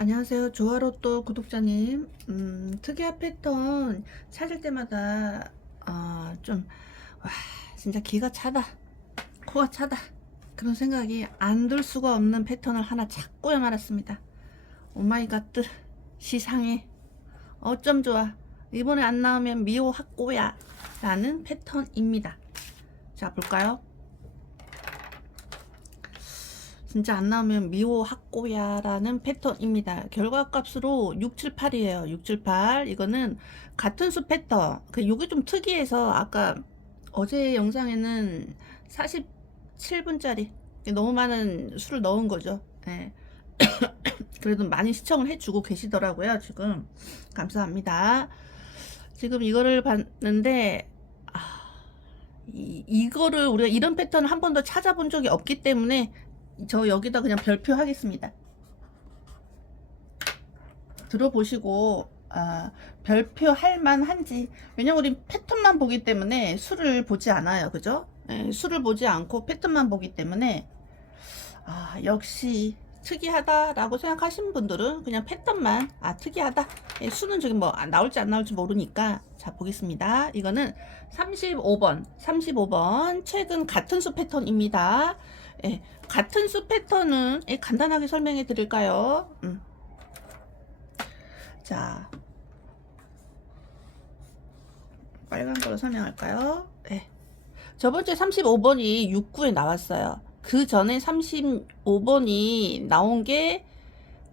안녕하세요. 조화로또 구독자님. 특이한 패턴 찾을 때마다 좀 와, 진짜 기가 차다, 코가 차다, 그런 생각이 안 들 수가 없는 패턴을 하나 찾고야 말았습니다. 오마이갓, 시상해. 어쩜 좋아. 이번에 안 나오면 미호 학고야 라는 패턴입니다. 자, 볼까요? 진짜 안 나오면 미호 학고야 라는 패턴입니다. 결과값으로 6, 7, 8이에요. 6, 7, 8. 이거는 같은 수 패턴. 요게 좀 특이해서 아까 어제 영상에는 47분짜리 너무 많은 수를 넣은 거죠. 네. 그래도 많이 시청을 해주고 계시더라고요. 지금 감사합니다. 지금 이거를 봤는데 이거를 우리가 이런 패턴을 한 번도 찾아본 적이 없기 때문에 저 여기다 그냥 별표 하겠습니다. 들어보시고 별표 할 만한지. 왜냐면 우리 패턴만 보기 때문에 수를 보지 않아요. 그죠? 수를 보지 않고 패턴만 보기 때문에 역시 특이하다 라고 생각하시는 분들은 그냥 패턴만 특이하다. 수는 저기 뭐 나올지 안 나올지 모르니까. 자, 보겠습니다. 이거는 35번 최근 같은 수 패턴입니다. 같은 수 패턴은 간단하게 설명해 드릴까요? 자, 빨간 걸로 설명할까요? 저번주에 35번이 6구에 나왔어요. 그 전에 35번이 나온 게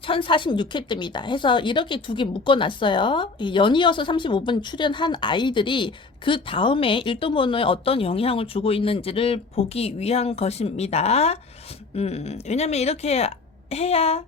1046회 때입니다. 해서 이렇게 두 개 묶어놨어요. 연이어서 35번 출연한 아이들이 그 다음에 1등 번호에 어떤 영향을 주고 있는지를 보기 위한 것입니다. 왜냐면 이렇게 해야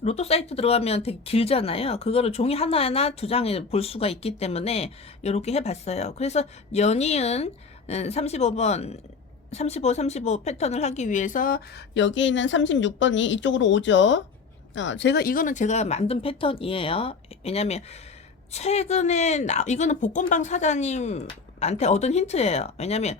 로또 사이트 들어가면 되게 길잖아요. 그거를 종이 하나하나 두 장에 볼 수가 있기 때문에 이렇게 해봤어요. 그래서 연이은 35번 35 패턴을 하기 위해서 여기에 있는 36번이 이쪽으로 오죠. 이거는 제가 만든 패턴이에요. 왜냐면 최근에 이거는 복권방 사장님한테 얻은 힌트예요. 왜냐면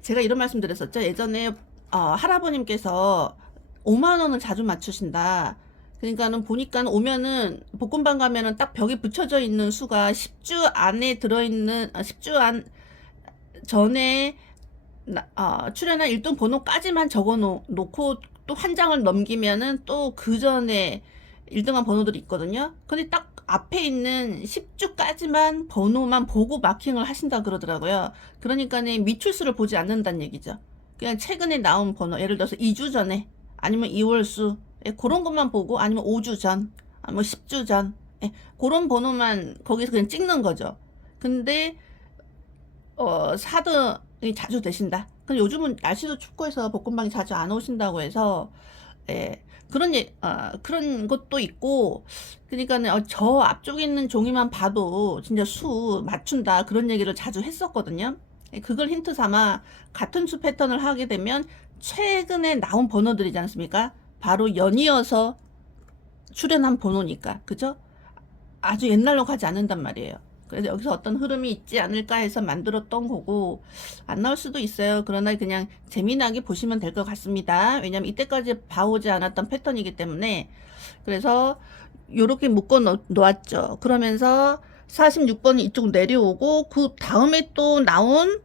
제가 이런 말씀 드렸었죠. 예전에 할아버님께서 5만원을 자주 맞추신다. 그러니까는 보니까 오면은 복권방 가면은 딱 벽에 붙여져 있는 수가 10주 안에 들어있는 10주 안 전에 출연한 1등 번호까지만 적어 놓고 또 한 장을 넘기면은 또 그 전에 1등한 번호들이 있거든요. 근데 딱 앞에 있는 10주까지만 번호만 보고 마킹을 하신다 그러더라고요. 그러니까는 미출수를 보지 않는다는 얘기죠. 그냥 최근에 나온 번호, 예를 들어서 2주 전에 아니면 2월수 그런 것만 보고, 아니면 5주 전, 아니면 10주 전, 그런 번호만 거기서 그냥 찍는 거죠. 근데 4등이 자주 되신다. 근데 요즘은 날씨도 춥고 해서 복권방이 자주 안 오신다고 해서 그런 것도 있고. 그러니까는 저 앞쪽에 있는 종이만 봐도 진짜 수 맞춘다, 그런 얘기를 자주 했었거든요. 그걸 힌트 삼아 같은 수 패턴을 하게 되면 최근에 나온 번호들이지 않습니까? 바로 연이어서 출연한 번호니까. 그죠? 아주 옛날로 가지 않는단 말이에요. 그래서 여기서 어떤 흐름이 있지 않을까 해서 만들었던 거고, 안 나올 수도 있어요. 그러나 그냥 재미나게 보시면 될 것 같습니다. 왜냐면 이때까지 봐오지 않았던 패턴이기 때문에. 그래서 요렇게 묶어 놓았죠. 그러면서 46번이 이쪽 내려오고, 그 다음에 또 나온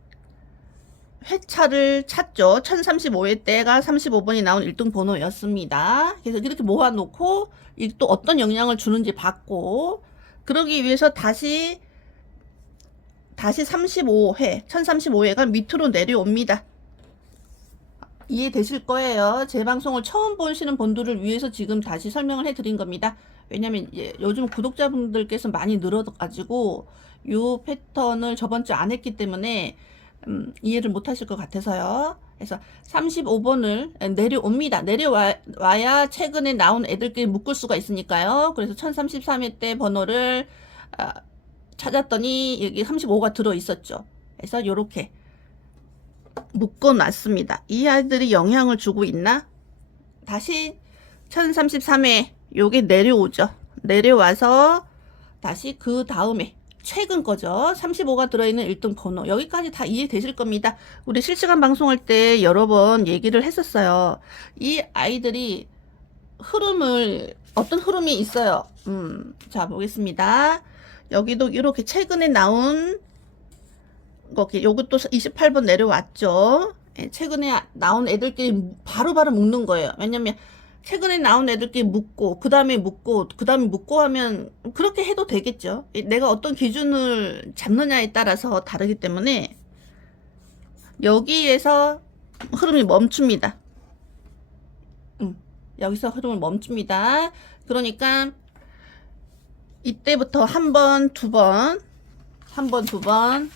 회차를 찾죠. 1035회 때가 35번이 나온 1등 번호였습니다. 그래서 이렇게 모아놓고 또 어떤 영향을 주는지 봤고, 그러기 위해서 다시 35회, 1035회가 밑으로 내려옵니다. 이해되실 거예요. 제 방송을 처음 보시는 분들을 위해서 지금 다시 설명을 해드린 겁니다. 왜냐면 요즘 구독자분들께서 많이 늘어가지고 요 패턴을 저번주 안 했기 때문에 이해를 못 하실 것 같아서요. 그래서 35번을 내려옵니다. 내려와야 최근에 나온 애들끼리 묶을 수가 있으니까요. 그래서 1033회 때 번호를 찾았더니 여기 35가 들어 있었죠. 그래서 요렇게 묶어 놨습니다. 이 아이들이 영향을 주고 있나? 다시 1033회 요게 내려오죠. 내려와서 다시 그 다음에 최근 거죠. 35가 들어있는 1등 번호. 여기까지 다 이해되실 겁니다. 우리 실시간 방송할 때 여러 번 얘기를 했었어요. 이 아이들이 흐름을, 어떤 흐름이 있어요. 자, 보겠습니다. 여기도 이렇게 최근에 나온 거기, 요것도 28번 내려왔죠. 예, 최근에 나온 애들끼리 바로바로 묶는 거예요. 왜냐면 최근에 나온 애들끼리 묶고 그 다음에 묶고 그 다음에 묶고 하면 그렇게 해도 되겠죠. 내가 어떤 기준을 잡느냐에 따라서 다르기 때문에 여기에서 흐름이 멈춥니다. 여기서 흐름을 멈춥니다. 그러니까 이때부터 한 번, 두 번, 한 번, 두 번,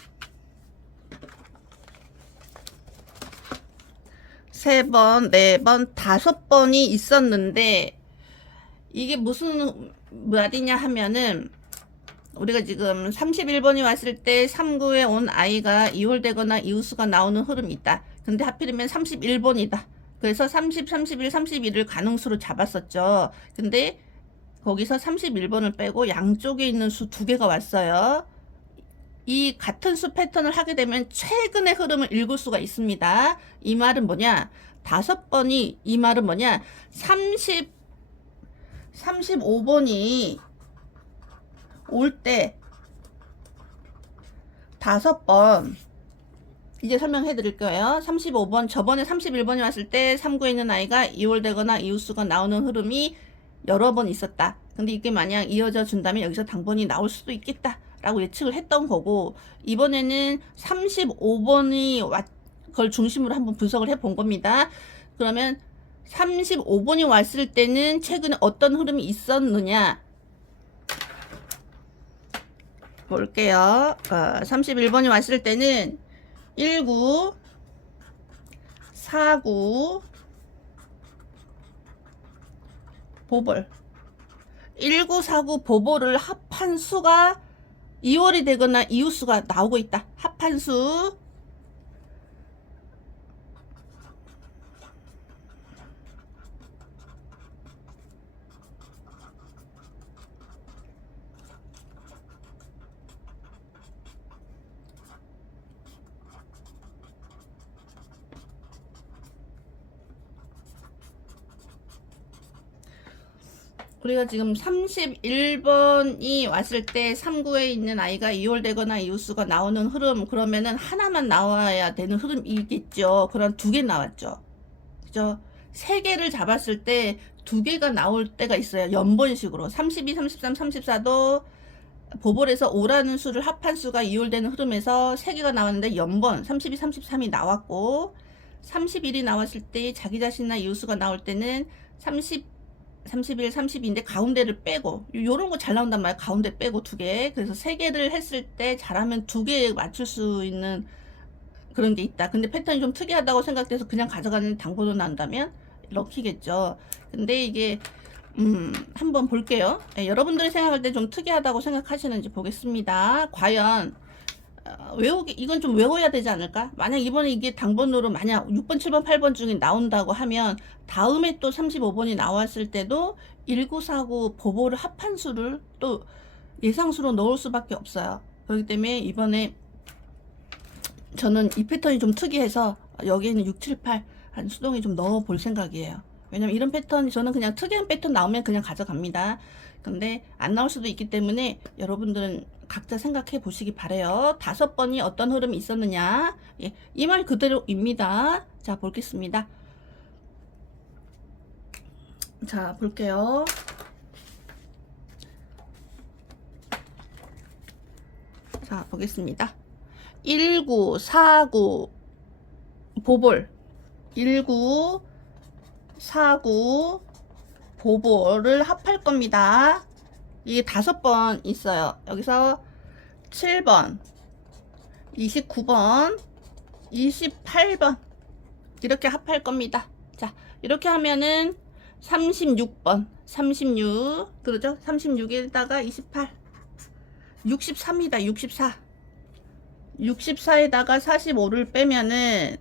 세 번, 네 번, 다섯 번이 있었는데 이게 무슨 말이냐 하면은 우리가 지금 31번이 왔을 때 3구에 온 아이가 이월되거나 이웃수가 나오는 흐름이 있다. 근데 하필이면 31번이다. 그래서 30, 31, 32를 가능수로 잡았었죠. 근데 거기서 31번을 빼고 양쪽에 있는 수 두 개가 왔어요. 이 같은 수 패턴을 하게 되면 최근의 흐름을 읽을 수가 있습니다. 이 말은 뭐냐? 다섯 번이, 이 말은 뭐냐? 35번이 올 때 다섯 번, 이제 설명해 드릴 거예요. 35번, 저번에 31번이 왔을 때 3구에 있는 아이가 이월되거나 이웃수가 나오는 흐름이 여러 번 있었다. 근데 이게 만약 이어져 준다면 여기서 당번이 나올 수도 있겠다 라고 예측을 했던 거고, 이번에는 35번이 그걸 중심으로 한번 분석을 해 본 겁니다. 그러면 35번이 왔을 때는 최근에 어떤 흐름이 있었느냐 볼게요. 31번이 왔을 때는 19, 49, 보볼, 19, 49 보볼을 합한 수가 2월이 되거나 이웃수가 나오고 있다. 합한 수. 우리가 지금 31번이 왔을 때 3구에 있는 아이가 2월 되거나 이웃수가 나오는 흐름, 그러면은 하나만 나와야 되는 흐름이겠죠. 그런 두 개 나왔죠. 그죠? 세 개를 잡았을 때 두 개가 나올 때가 있어요. 연번식으로. 32, 33, 34도 보볼에서 5라는 수를 합한 수가 2월 되는 흐름에서 세 개가 나왔는데 연번 32, 33이 나왔고, 31이 나왔을 때 자기 자신이나 이웃수가 나올 때는 31, 32인데 가운데를 빼고, 요런 거 잘 나온단 말이야. 가운데 빼고 두 개. 그래서 세 개를 했을 때 잘하면 두 개 맞출 수 있는 그런 게 있다. 근데 패턴이 좀 특이하다고 생각돼서 그냥 가져가는 당번으로 난다면 럭키겠죠. 근데 이게 한번 볼게요. 여러분들이 생각할 때 좀 특이하다고 생각하시는지 보겠습니다. 과연 외우기, 이건 좀 외워야 되지 않을까? 만약 이번에 이게 당번으로 만약 6번, 7번, 8번 중에 나온다고 하면 다음에 또 35번이 나왔을 때도 1949 보보를 합한 수를 또 예상수로 넣을 수밖에 없어요. 그렇기 때문에 이번에 저는 이 패턴이 좀 특이해서 여기에는 6, 7, 8 한 수동이 좀 넣어 볼 생각이에요. 왜냐면 이런 패턴이 저는 그냥 특이한 패턴 나오면 그냥 가져갑니다. 근데 안 나올 수도 있기 때문에 여러분들은 각자 생각해 보시기 바래요. 다섯 번이 어떤 흐름이 있었느냐. 예, 이 말 그대로입니다. 자, 보겠습니다. 자, 볼게요. 자, 보겠습니다. 19, 49 보볼, 19, 49 보볼을 합할 겁니다. 이게 다섯 번 있어요. 여기서 7번, 29번, 28번 이렇게 합할 겁니다. 자, 이렇게 하면은 36번, 36, 그러죠? 36에다가 28, 63이다. 64, 64에다가 45를 빼면은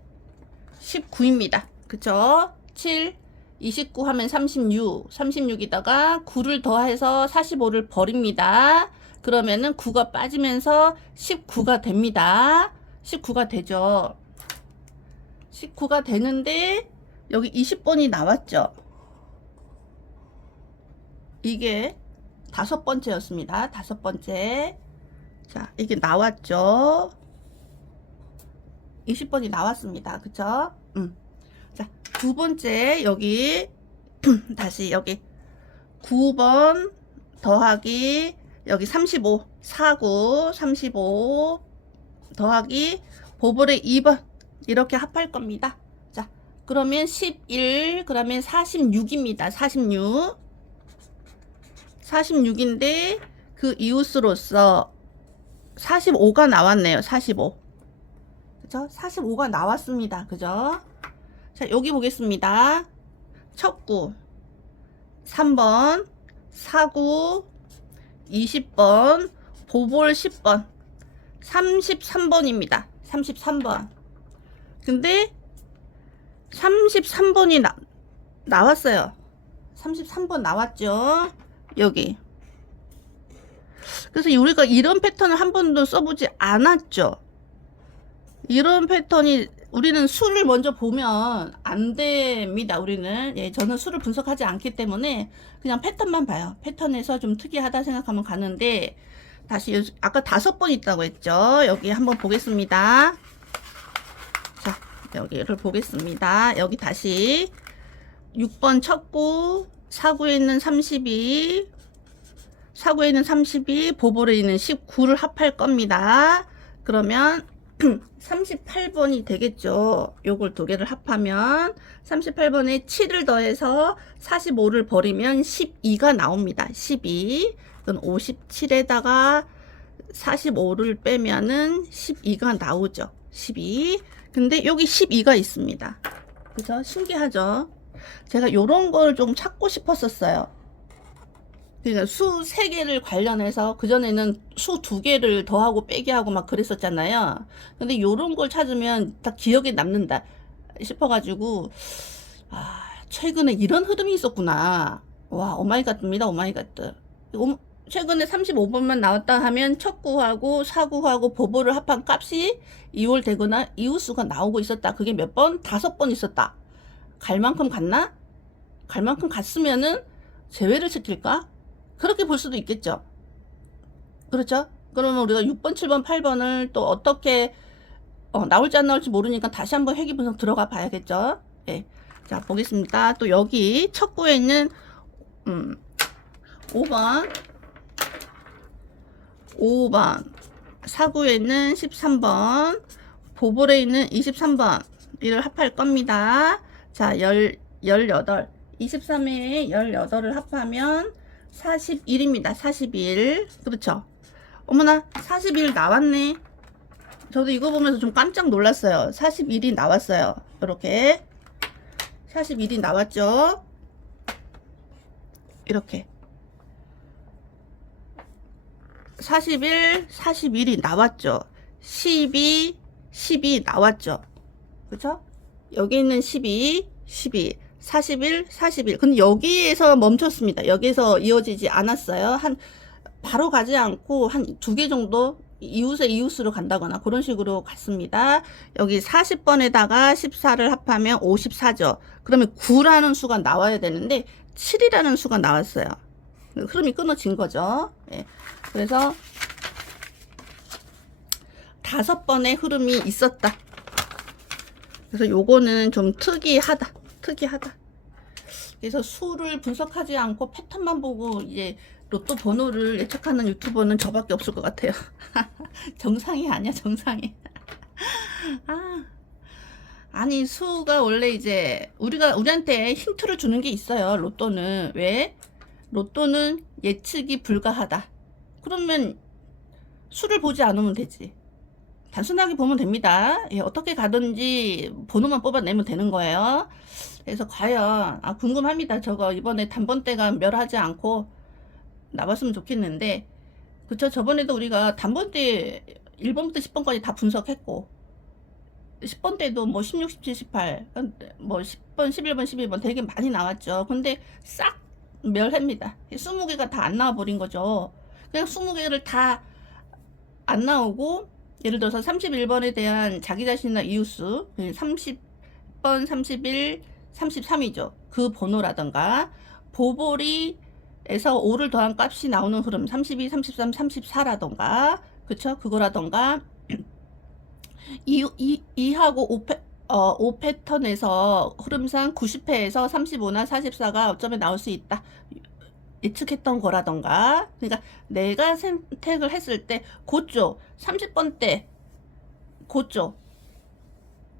19입니다. 그쵸? 7, 29 하면 36, 36에다가 9를 더해서 45를 버립니다. 그러면은 9가 빠지면서 19가 됩니다. 19가 되죠. 19가 되는데 여기 20번이 나왔죠. 이게 5번째였습니다. 5번째. 자, 이게 나왔죠. 20번이 나왔습니다. 그쵸? 자, 2번째 여기 다시 여기 9번 더하기 여기 35 49 35 더하기 보볼의 2번 이렇게 합할 겁니다. 자, 그러면 11 그러면 46입니다. 46인데 그 이웃으로서 45가 나왔네요. 45. 그죠? 45가 나왔습니다. 그죠? 자, 여기 보겠습니다. 첩구 3번, 사구 20번, 보볼 10번, 33번입니다. 33번. 근데 33번이 나왔어요. 33번 나왔죠. 여기. 그래서 우리가 이런 패턴을 한 번도 써보지 않았죠. 이런 패턴이 우리는 수를 먼저 보면 안 됩니다. 우리는 저는 수를 분석하지 않기 때문에 그냥 패턴만 봐요. 패턴에서 좀 특이하다 생각하면 가는데 다시 아까 5번 있다고 했죠. 여기 한번 보겠습니다. 자, 여기를 보겠습니다. 여기 다시 6번 쳤고 사구에 있는 32 사구에 있는 32 보볼에 있는 19를 합할 겁니다. 그러면 38번이 되겠죠. 요걸 두 개를 합하면 38번에 7을 더해서 45를 버리면 12가 나옵니다. 12. 그건 57에다가 45를 빼면은 12가 나오죠. 12. 근데 여기 12가 있습니다. 그죠? 신기하죠? 제가 요런 걸 좀 찾고 싶었었어요. 그러니까 수 3개를 관련해서 그전에는 수 2개를 더하고 빼기 하고 막 그랬었잖아요. 근데 요런 걸 찾으면 딱 기억에 남는다 싶어가지고 최근에 이런 흐름이 있었구나. 와, 오마이갓입니다. 오마이갓. 최근에 35번만 나왔다 하면 척구하고 사구하고 보볼을 합한 값이 2월 되거나 이웃수가 나오고 있었다. 그게 몇 번? 5번 있었다. 갈 만큼 갔나? 갈 만큼 갔으면은 제외를 시킬까? 그렇게 볼 수도 있겠죠. 그렇죠? 그러면 우리가 6번, 7번, 8번을 또 어떻게 나올지 안 나올지 모르니까 다시 한번 회귀 분석 들어가 봐야겠죠. 예. 자, 보겠습니다. 또 여기 척구에 있는 5번 사구에 있는 13번 보볼에 있는 23번 이를 합할 겁니다. 자, 18 23에 18을 합하면 41입니다. 41. 그렇죠? 어머나 41 나왔네. 저도 이거 보면서 좀 깜짝 놀랐어요. 41이 나왔어요. 이렇게 41이 나왔죠. 이렇게 41, 41이 나왔죠. 12 나왔죠. 그쵸? 여기 있는 12 41, 41. 근데 여기에서 멈췄습니다. 여기에서 이어지지 않았어요. 바로 가지 않고 한 2개 정도 이웃의 이웃으로 간다거나 그런 식으로 갔습니다. 여기 40번에다가 14를 합하면 54죠. 그러면 9라는 수가 나와야 되는데 7이라는 수가 나왔어요. 흐름이 끊어진 거죠. 예. 그래서 5번의 흐름이 있었다. 그래서 요거는 좀 특이하다. 그래서 수를 분석하지 않고 패턴만 보고 이제 로또 번호를 예측하는 유튜버는 저밖에 없을 것 같아요. 정상이 아니야, 정상이. 아니 수가 원래 이제 우리한테 힌트를 주는 게 있어요. 로또는 왜? 로또는 예측이 불가하다. 그러면 수를 보지 않으면 되지. 단순하게 보면 됩니다. 예, 어떻게 가든지 번호만 뽑아내면 되는 거예요. 그래서 과연 궁금합니다. 저거 이번에 단번대가 멸하지 않고 나왔으면 좋겠는데 그쵸? 저번에도 우리가 단번대 1번부터 10번까지 다 분석했고 10번 때도 뭐 16, 17, 18 뭐 10번, 11번, 12번 되게 많이 나왔죠. 근데 싹 멸합니다. 20개가 다 안 나와 버린 거죠. 그냥 20개를 다 안 나오고 예를 들어서 31번에 대한 자기 자신이나 이웃수 30번, 31, 33이죠. 그 번호라던가 보볼이 에서 5를 더한 값이 나오는 흐름 32, 33, 34라던가 그쵸? 그거라던가 2하고 5 패턴에서 흐름상 90회에서 35나 44가 어쩌면 나올 수 있다. 예측했던 거라던가. 그러니까 내가 선택을 했을 때 그쪽 30번대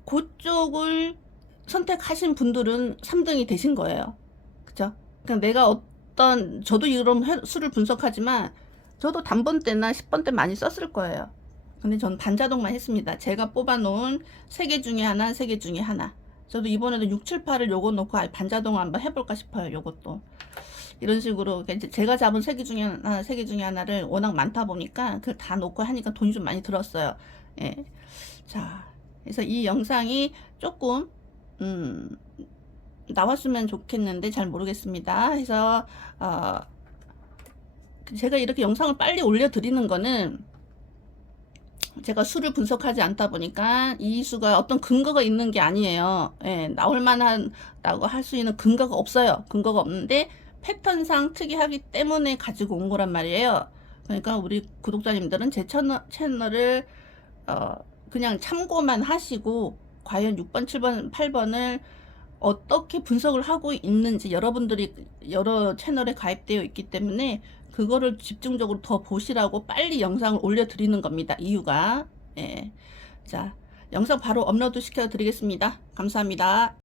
그쪽을 선택하신 분들은 3등이 되신 거예요. 그쵸? 그러니까 내가 저도 이런 수를 분석하지만 저도 단번대나 10번대 많이 썼을 거예요. 근데 전 반자동만 했습니다. 제가 뽑아놓은 3개 중에 하나, 3개 중에 하나. 저도 이번에도 6, 7, 8을 요거 놓고 반자동 한번 해볼까 싶어요. 요것도. 이런 식으로 이제 제가 잡은 3개 중에 하나, 3개 중에 하나를 워낙 많다 보니까 그걸 다 놓고 하니까 돈이 좀 많이 들었어요. 예. 자, 그래서 이 영상이 조금 나왔으면 좋겠는데 잘 모르겠습니다. 그래서 제가 이렇게 영상을 빨리 올려드리는 거는 제가 수를 분석하지 않다 보니까 이 수가 어떤 근거가 있는 게 아니에요. 예, 나올 만하다고 할 수 있는 근거가 없어요. 근거가 없는데 패턴상 특이하기 때문에 가지고 온 거란 말이에요. 그러니까 우리 구독자님들은 제 채널을 그냥 참고만 하시고 과연 6번, 7번, 8번을 어떻게 분석을 하고 있는지 여러분들이 여러 채널에 가입되어 있기 때문에 그거를 집중적으로 더 보시라고 빨리 영상을 올려드리는 겁니다. 이유가. 예. 자, 영상 바로 업로드 시켜 드리겠습니다. 감사합니다.